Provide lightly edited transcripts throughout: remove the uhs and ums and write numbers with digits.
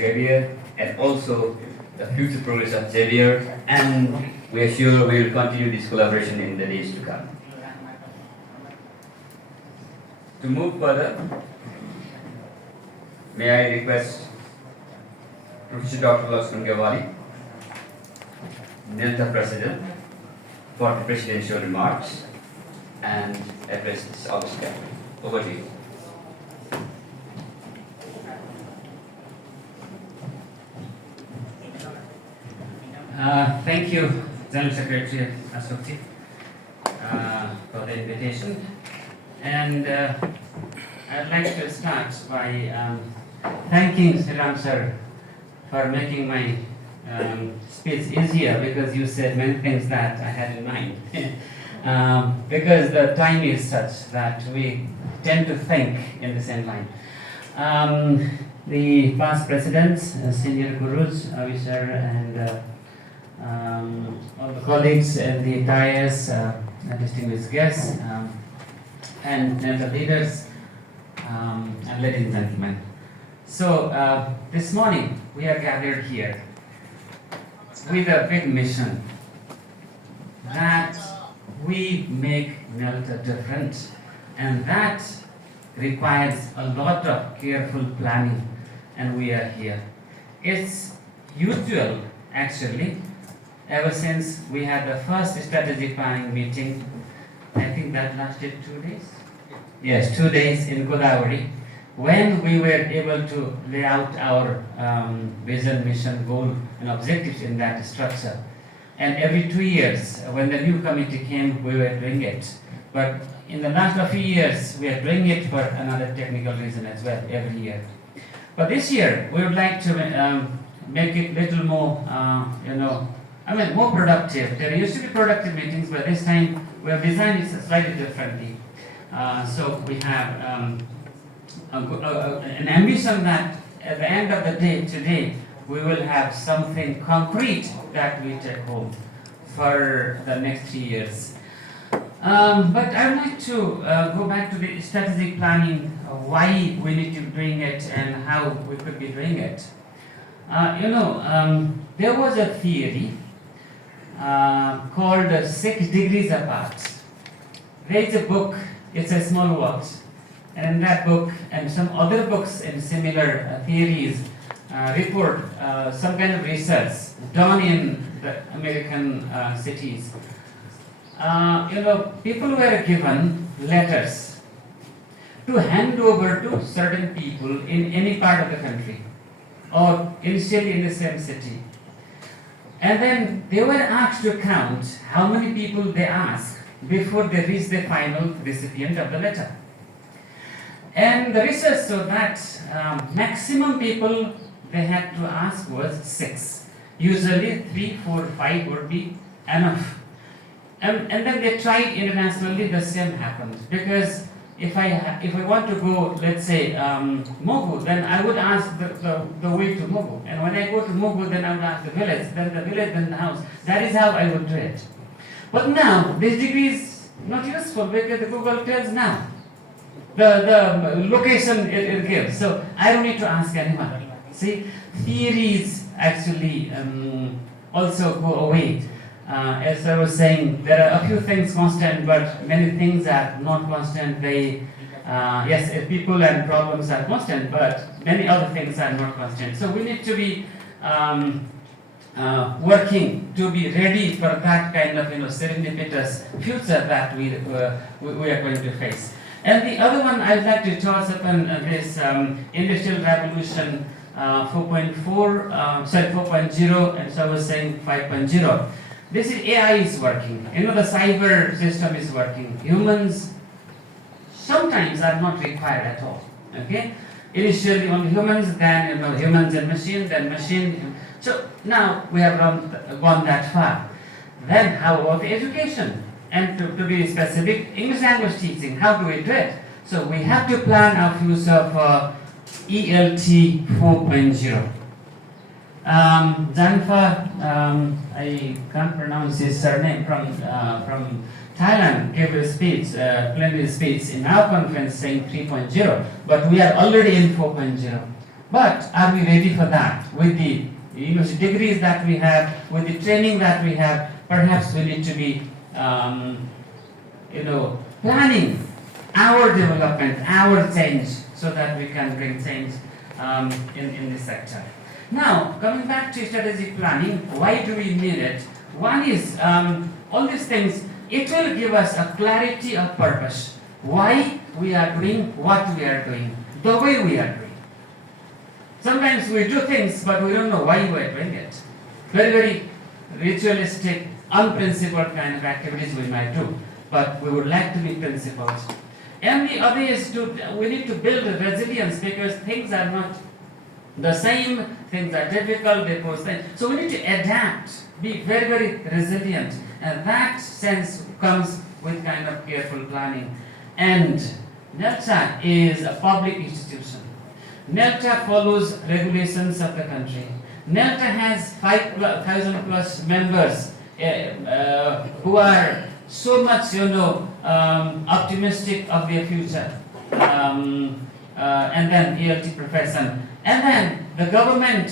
Xavier and also the future progress of Xavier, and we are sure we will continue this collaboration in the days to come. To move further, may I request Professor Dr. Lakshman Gawali, NELTA President, for the presidential remarks and address this August gathering. Over to you. Thank you, General Secretary Asokji, for the invitation. And I'd like to start by thanking Sriram sir for making my speech easier, because you said many things that I had in mind. Because the time is such that we tend to think in the same line. The past presidents, senior gurus, Avisar, and all the colleagues and the dais, distinguished guests, and the leaders, and ladies and gentlemen. So this morning we are gathered here with a big mission that we make NELTA different, and that requires a lot of careful planning, and we are here. It's usual, actually, ever since we had the first strategic planning meeting. I think that lasted 2 days? Yes, 2 days in Godavari, when we were able to lay out our vision, mission, goal, and objectives in that structure. And every 2 years, when the new committee came, we were doing it. But in the last few years, we are doing it for another technical reason as well, every year. But this year, we would like to make it a little more, more productive. There used to be productive meetings, but this time we have designed it slightly differently. So we have an ambition that at the end of the day today, we will have something concrete that we take home for the next 3 years. But I would like to go back to the strategic planning, why we need to be doing it and how we could be doing it. There was a theory called 6 Degrees Apart. There is a book, it's a small work, and in that book and some other books in similar theories report some kind of research done in the American cities. People were given letters to hand over to certain people in any part of the country, or initially in the same city. And then they were asked to count how many people they asked before they reach the final recipient of the letter. And the research showed that maximum people they had to ask was 6. Usually 3, 4, 5 would be enough. And then they tried internationally, the same happened. Because if I want to go, let's say, Mogu, then I would ask the way to Mogu. And when I go to Mogu, then I would ask the village, then the house. That is how I would do it. But now, this degree is not useful because Google tells now the location it gives. So I don't need to ask anyone. See, theories actually also go away. As I was saying, there are a few things constant, but many things are not constant. Yes, people and problems are constant, but many other things are not constant. So we need to be working to be ready for that kind of serendipitous future that we are going to face. And the other one I'd like to toss upon this Industrial Revolution 4.0, and so I was saying 5.0. This is AI is working. The cyber system is working. Humans sometimes are not required at all. Okay? Initially only humans, then humans and machine, then machine. So now we have gone that far. Then how about the education? And to be specific, English language teaching, how do we do it? So we have to plan our future for ELT 4.0. Janfa, I can't pronounce his surname, from Thailand, gave a speech, plenary speech in our conference saying 3.0, but we are already in 4.0. But are we ready for that? With the university degrees that we have, with the training that we have, perhaps we need to be, planning our development, our change, so that we can bring change in this sector. Now, coming back to strategic planning, why do we need it? One is, all these things, it will give us a clarity of purpose. Why we are doing what we are doing, the way we are doing. Sometimes we do things, but we don't know why we are doing it. Very, very ritualistic, unprincipled kind of activities we might do, but we would like to be principled. And the other is we need to build resilience, because things are not the same, things are difficult, they pose things. So we need to adapt, be very, very resilient, and that sense comes with kind of careful planning. And NELTA is a public institution. NELTA follows regulations of the country. NELTA has 5,000 plus members who are so much, optimistic of their future. And then ELT profession. And then the government,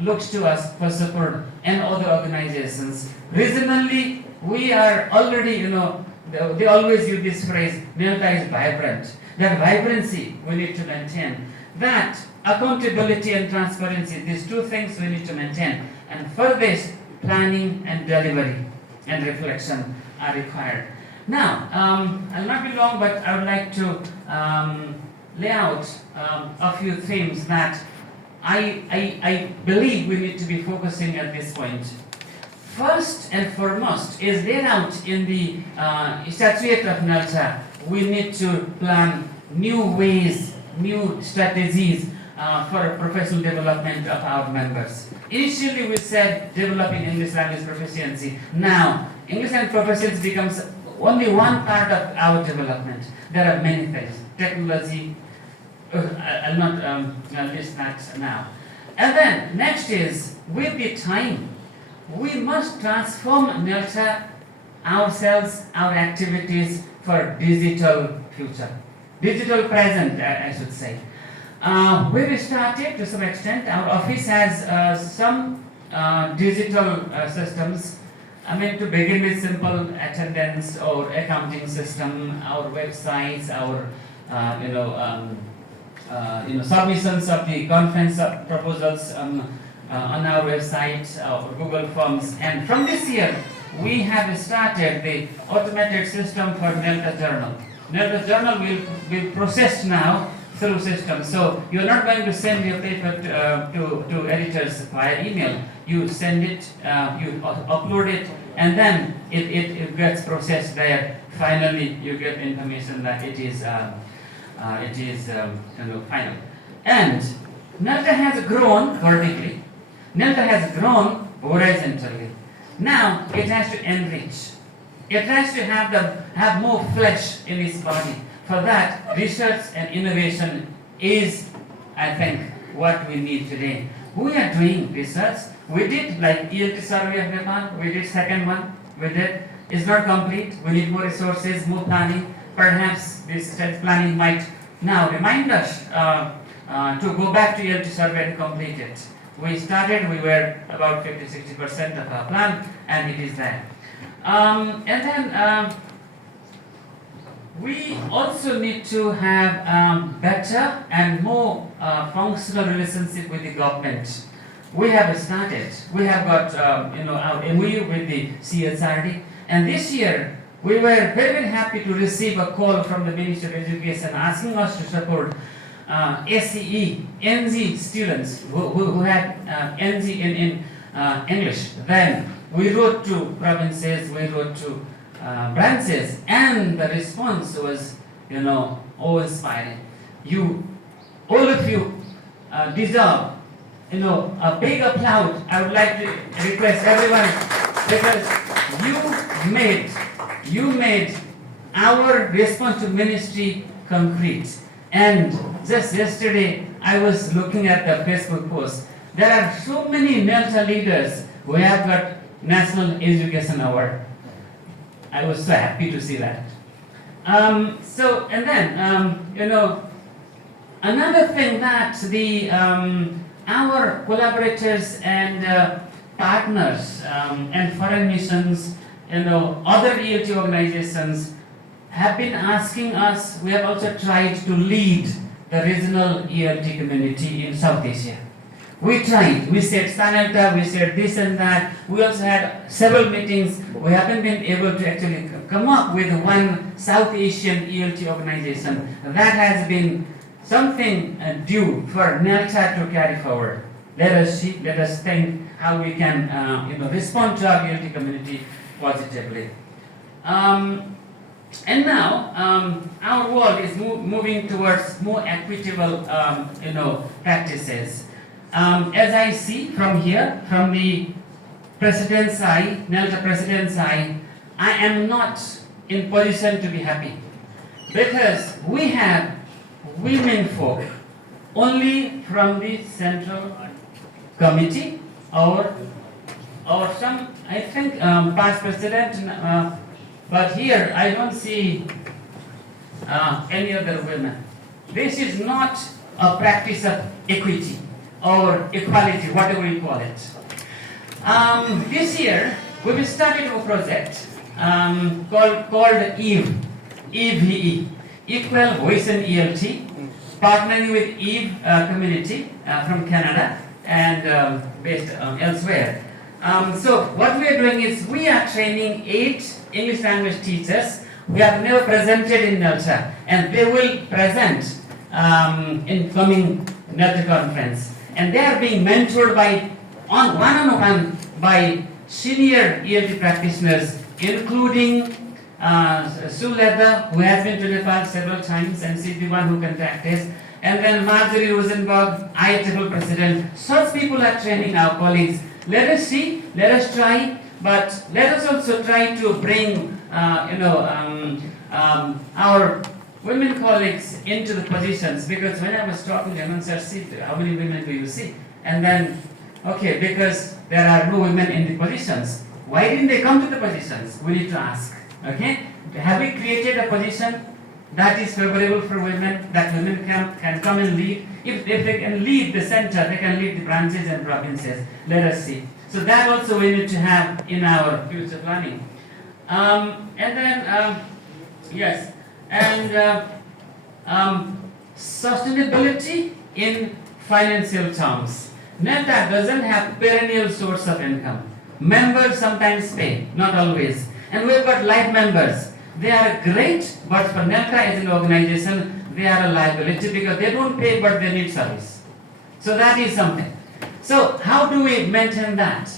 looks to us for support, and other organizations. Regionally, we are already, they always use this phrase, NELTA is vibrant. That vibrancy we need to maintain. That accountability and transparency, these two things we need to maintain. And for this, planning and delivery and reflection are required. Now, I'll not be long, but I would like to lay out a few themes that I believe we need to be focusing at this point. First and foremost is laid out in the statute of NELTA. We need to plan new ways, new strategies for professional development of our members. Initially we said developing English language proficiency. Now, English language proficiency becomes only one part of our development. There are many things. Technology, I'll not list that now. And then next is, with the time, we must transform NELTA, ourselves, our activities for digital future. Digital present, I should say. We've started to some extent. Our office has some digital systems. I mean, to begin with, simple attendance or accounting system, our websites, our submissions of the conference proposals on our website, our Google Forms. And from this year, we have started the automated system for NELTA Journal. NELTA Journal will be processed now through system. So you're not going to send your paper to editors via email. You send it, you upload it, and then it gets processed there. Finally, you get information that it is final. And NELTA has grown vertically. NELTA has grown horizontally. Now it has to enrich. It has to have more flesh in its body. For that, research and innovation is, I think, what we need today. We are doing research. We did, like ELT survey of Nepal, we did second one, we did. It's not complete. We need more resources, more planning. Perhaps this planning might now remind us to go back to ELT survey and complete it. We started, we were about 50-60% of our plan, and it is there. And then we also need to have better and more functional relationship with the government. We have started. We have got our MOU with the CSRD, and this year we were very, very happy to receive a call from the Ministry of Education asking us to support SCE, NG students who had NG in English. Then we wrote to provinces, we wrote to branches, and the response was, awe-inspiring. All of you deserve, a big applause. I would like to request everyone, because you made our response to ministry concrete. And just yesterday, I was looking at the Facebook post. There are so many NELTA leaders who have got National Education Award. I was so happy to see that. Another thing that our collaborators and partners and foreign missions, other ELT organizations have been asking us. We have also tried to lead the regional ELT community in South Asia. We tried. We said Sanalta, we said this and that. We also had several meetings. We haven't been able to actually come up with one South Asian ELT organization. That has been something due for NELTA to carry forward. Let us see, let us think how we can respond to our ELT community positively. And now our world is moving towards more equitable practices. As I see from here, from the president's side, NELTA president's side, I am not in position to be happy, because we have women folk only from the central committee or some, I think, past president, but here I don't see any other women. This is not a practice of equity or equality, whatever you call it. This year, we started a project called EVE, EVE, Equal Voice in ELT, partnering with EVE community from Canada and based elsewhere. So what we are doing is we are training 8 English language teachers who have never presented in NELTA, and they will present in coming NELTA conference. And they are being mentored by one-on-one by senior ELT practitioners, including Sue Leather, who has been to Nepal several times, and she's the one who contacted us. And then Marjorie Rosenberg, IATF president. Such people are training our colleagues. Let us see, let us try, but let us also try to bring our women colleagues into the positions, because when I was talking to them, sir, see, how many women do you see? And then, okay, because there are no women in the positions. Why didn't they come to the positions? We need to ask, okay? Have we created a position that is favorable for women, that women can come and lead? If they can lead the center, they can lead the branches and provinces. Let us see. So that also we need to have in our future planning. Yes. And sustainability in financial terms. NELTA doesn't have perennial source of income. Members sometimes pay, not always. And we've got life members. They are great, but for NELTA as an organization, they are a liability because they don't pay, but they need service. So that is something. So how do we maintain that?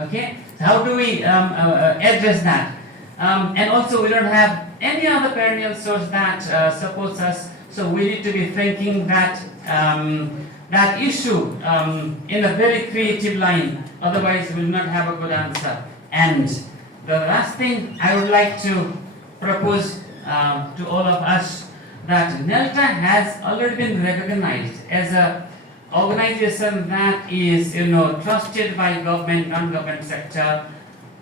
Okay? How do we address that? And also we don't have any other perennial source that supports us, so we need to be thinking that that issue in a very creative line, otherwise we will not have a good answer. And the last thing I would like to propose to all of us, that NELTA has already been recognized as a organization that is trusted by government, non-government sector,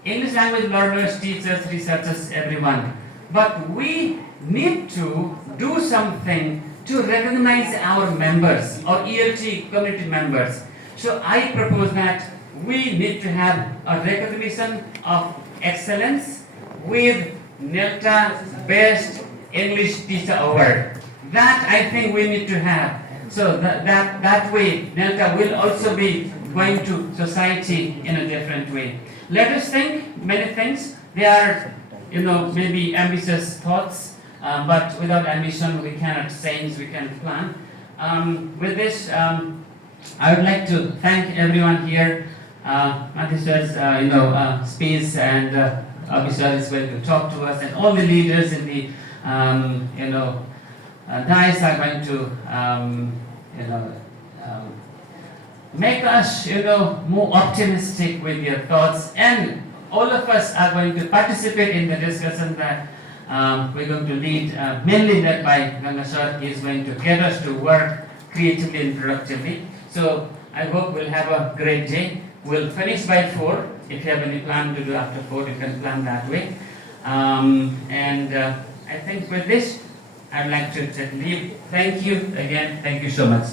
English language learners, teachers, researchers, everyone. But we need to do something to recognize our members, our ELT community members. So I propose that we need to have a recognition of excellence with NELTA Best English Teacher Award. That I think we need to have. So that way NELTA will also be going to society in a different way. Let us think many things. They are, maybe ambitious thoughts, but without ambition we cannot change, we can plan. With this, I would like to thank everyone here. Matthew sir's, speech, and Abhishek is going to talk to us, and all the leaders in the, DICE are going to, make us, more optimistic with your thoughts, and all of us are going to participate in the discussion that we're going to lead, mainly led by Ganga sir. He is going to get us to work creatively and productively. So I hope we'll have a great day. We'll finish by 4. If you have any plan to do after 4, you can plan that way. I think with this, I'd like to leave. Thank you again. Thank you so much.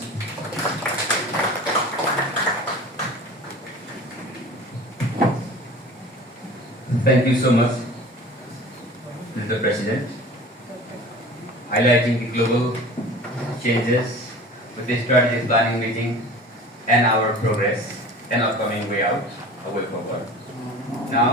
Thank you so much, Mr. President. Highlighting the global changes with the strategic planning meeting and our progress and upcoming way out, a way forward. Now,